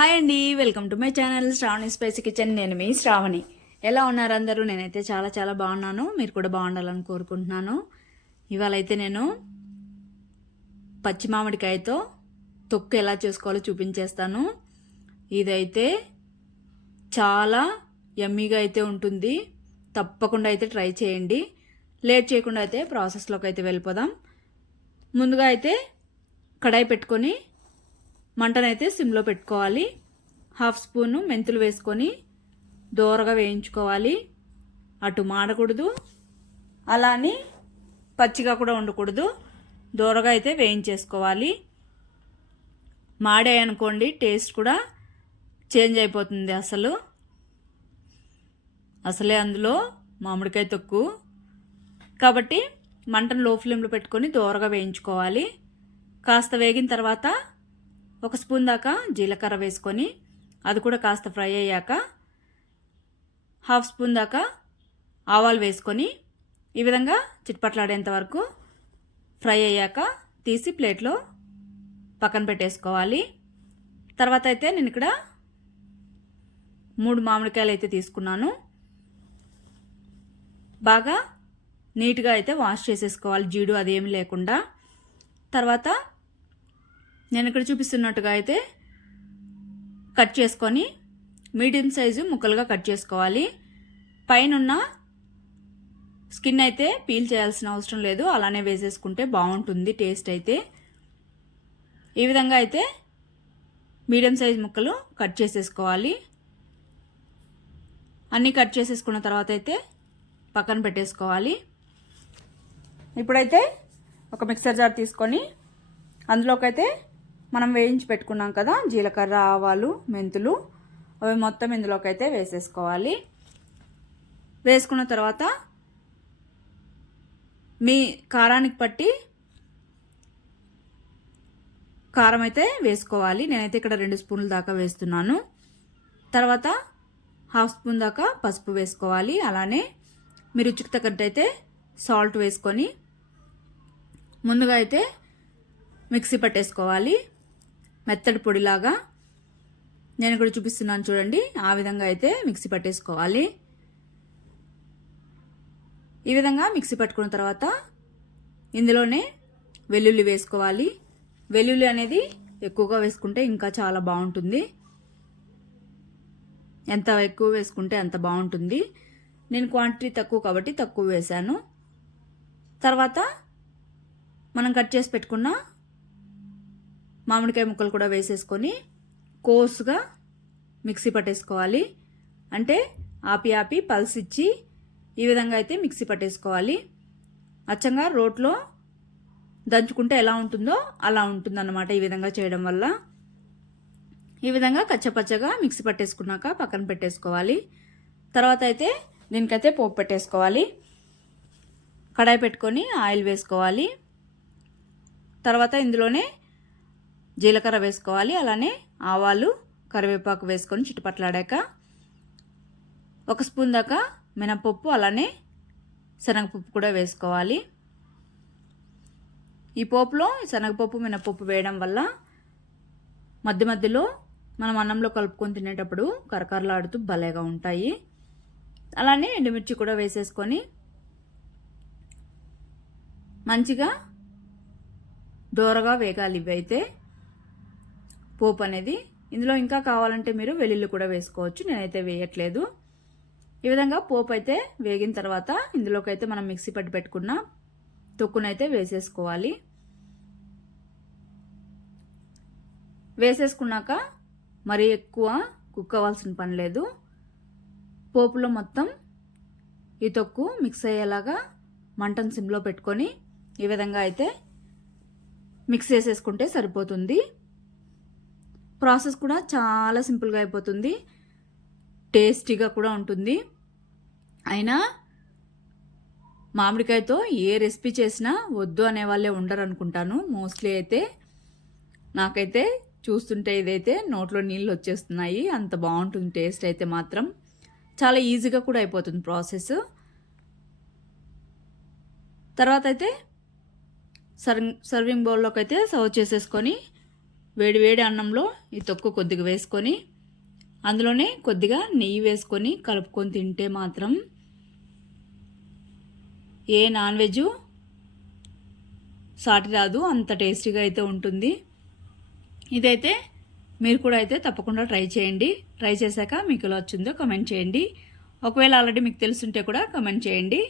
Hi అండి, welcome to my channel Shravani spicy kitchen. నేను మీ శ్రావణి. ఎలా ఉన్నారు అందరూ? నేనైతే చాలా చాలా బాగున్నాను. మీరు కూడా బాగుండాలని కోరుకుంటున్నాను. ఇవాళ అయితే నేను పచ్చి మామిడికాయతో తొక్కు ఎలా చేసుకోవాలో చూపించేస్తాను. ఇదైతే చాలా యమ్మీగా అయితే ఉంటుంది. తప్పకుండా అయితే ట్రై చేయండి. లేట్ చేయకుండా అయితే ప్రాసెస్లోకి అయితే వెళ్ళిపోదాం. ముందుగా అయితే కడాయి పెట్టుకొని మంటనైతే సిమ్లో పెట్టుకోవాలి. 1/2 స్పూను మెంతులు వేసుకొని దోరగా వేయించుకోవాలి. అటు మాడకూడదు, అలానే పచ్చిగా కూడా ఉండకూడదు. దోరగా అయితే వేయించేసుకోవాలి. మాడాయనుకోండి టేస్ట్ కూడా చేంజ్ అయిపోతుంది. అసలే అందులో మామిడికాయ తొక్కు కాబట్టి మంటను లో ఫ్లేమ్లో పెట్టుకొని దోరగా వేయించుకోవాలి. కాస్త వేగిన తర్వాత 1 స్పూన్ దాకా జీలకర్ర వేసుకొని అది కూడా కాస్త ఫ్రై అయ్యాక 1/2 స్పూన్ దాకా ఆవాలు వేసుకొని ఈ విధంగా చిట్పట్లాడేంత వరకు ఫ్రై అయ్యాక తీసి ప్లేట్లో పక్కన పెట్టేసుకోవాలి. తర్వాత అయితే నేను ఇక్కడ 3 మామిడికాయలు అయితే తీసుకున్నాను. బాగా నీట్గా అయితే వాష్ చేసేసుకోవాలి, జీడు అదేమి లేకుండా. తర్వాత నేను ఇక్కడ చూపిస్తున్నట్టుగా అయితే కట్ చేసుకొని మీడియం సైజు ముక్కలుగా కట్ చేసుకోవాలి. పైన స్కిన్ అయితే పీల్ చేయాల్సిన అవసరం లేదు, అలానే వేసేసుకుంటే బాగుంటుంది టేస్ట్ అయితే. ఈ విధంగా అయితే మీడియం సైజు ముక్కలు కట్ చేసేసుకోవాలి. అన్నీ కట్ చేసేసుకున్న తర్వాత అయితే పక్కన పెట్టేసుకోవాలి. ఇప్పుడైతే ఒక మిక్సర్ జార్ తీసుకొని అందులోకైతే మనం వేయించి పెట్టుకున్నాం కదా జీలకర్ర, ఆవాలు, మెంతులు, అవి మొత్తం ఇందులోకి అయితే వేసేసుకోవాలి. వేసుకున్న తర్వాత మీ కారానికి పట్టి కారం అయితే వేసుకోవాలి. నేనైతే ఇక్కడ 2 స్పూన్ల దాకా వేస్తున్నాను. తర్వాత 1/2 స్పూన్ దాకా పసుపు వేసుకోవాలి. అలానే మీ రుచికి తగ్గట్టు అయితే సాల్ట్ వేసుకొని ముందుగా అయితే మిక్సీ పట్టేసుకోవాలి, మెత్తడి పొడిలాగా. నేను ఇక్కడ చూపిస్తున్నాను చూడండి, ఆ విధంగా అయితే మిక్సీ పట్టేసుకోవాలి. ఈ విధంగా మిక్సీ పట్టుకున్న తర్వాత ఇందులోనే వెల్లుల్లి వేసుకోవాలి. వెల్లుల్లి అనేది ఎక్కువగా వేసుకుంటే ఇంకా చాలా బాగుంటుంది. ఎంత ఎక్కువ వేసుకుంటే అంత బాగుంటుంది. నేను క్వాంటిటీ తక్కువ కాబట్టి తక్కువ వేశాను. తర్వాత మనం కట్ చేసి పెట్టుకున్న మామిడికాయ ముక్కలు కూడా వేసేసుకొని కోర్సుగా మిక్సీ పట్టేసుకోవాలి. అంటే ఆపి పల్స్ ఇచ్చి ఈ విధంగా అయితే మిక్సీ పట్టేసుకోవాలి. అచ్చంగా రోట్లో దంచుకుంటే ఎలా ఉంటుందో అలా ఉంటుందన్నమాట ఈ విధంగా చేయడం వల్ల. ఈ విధంగా కచ్చపచ్చగా మిక్సీ పట్టేసుకున్నాక పక్కన పెట్టేసుకోవాలి. తర్వాత అయితే దీనికైతే పోపు పెట్టేసుకోవాలి. కడాయి పెట్టుకొని ఆయిల్ వేసుకోవాలి. తర్వాత ఇందులోనే జీలకర్ర వేసుకోవాలి. అలానే ఆవాలు, కరివేపాకు వేసుకొని చిటపట్లాడాక 1 స్పూన్ దాకా మినపప్పు, అలానే శనగపప్పు కూడా వేసుకోవాలి. ఈ పోపులో శనగపప్పు, మినపప్పు వేయడం వల్ల మధ్య మధ్యలో మనం అన్నంలో కలుపుకొని తినేటప్పుడు కరకరలాడుతూ భలేగా ఉంటాయి. అలానే ఎండుమిర్చి కూడా వేసేసుకొని మంచిగా దోరగా వేగాలి. ఇవి అయితే పోపు అనేది. ఇందులో ఇంకా కావాలంటే మీరు వెల్లుల్లి కూడా వేసుకోవచ్చు, నేనైతే వేయట్లేదు. ఈ విధంగా పోపు అయితే వేగిన తర్వాత ఇందులోకైతే మనం మిక్సీ పట్టి పెట్టుకున్న తొక్కునైతే వేసేసుకోవాలి. వేసేసుకున్నాక మరీ ఎక్కువ కుక్ అవ్వాల్సిన పని లేదు. పోపులో మొత్తం ఈ తొక్కు మిక్స్ అయ్యేలాగా మంటను సిమ్లో పెట్టుకొని ఈ విధంగా అయితే మిక్స్ చేసేసుకుంటే సరిపోతుంది. ప్రాసెస్ కూడా చాలా సింపుల్గా అయిపోతుంది, టేస్టీగా కూడా ఉంటుంది. అయినా మామిడికాయతో ఏ రెసిపీ చేసినా వద్దు అనేవాళ్ళే ఉండరు అనుకుంటాను మోస్ట్లీ. అయితే నాకైతే చూస్తుంటే ఇదైతే నోట్లో నీళ్ళు వచ్చేస్తున్నాయి, అంత బాగుంటుంది టేస్ట్ అయితే మాత్రం. చాలా ఈజీగా కూడా అయిపోతుంది ప్రాసెస్. తర్వాత అయితే సర్వింగ్ బౌల్లోకి అయితే సర్వ్ చేసేసుకొని వేడి అన్నంలో ఈ తొక్కు కొద్దిగా వేసుకొని అందులోనే కొద్దిగా నెయ్యి వేసుకొని కలుపుకొని తింటే మాత్రం ఏ నాన్ వెజ్ సాటి రాదు, అంత టేస్టీగా అయితే ఉంటుంది. ఇదైతే మీరు కూడా అయితే తప్పకుండా ట్రై చేయండి. ట్రై చేశాక మీకు ఎలా వచ్చిందో కమెంట్ చేయండి. ఒకవేళ ఆల్రెడీ మీకు తెలుసుంటే కూడా కమెంట్ చేయండి.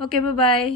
Okay, bye.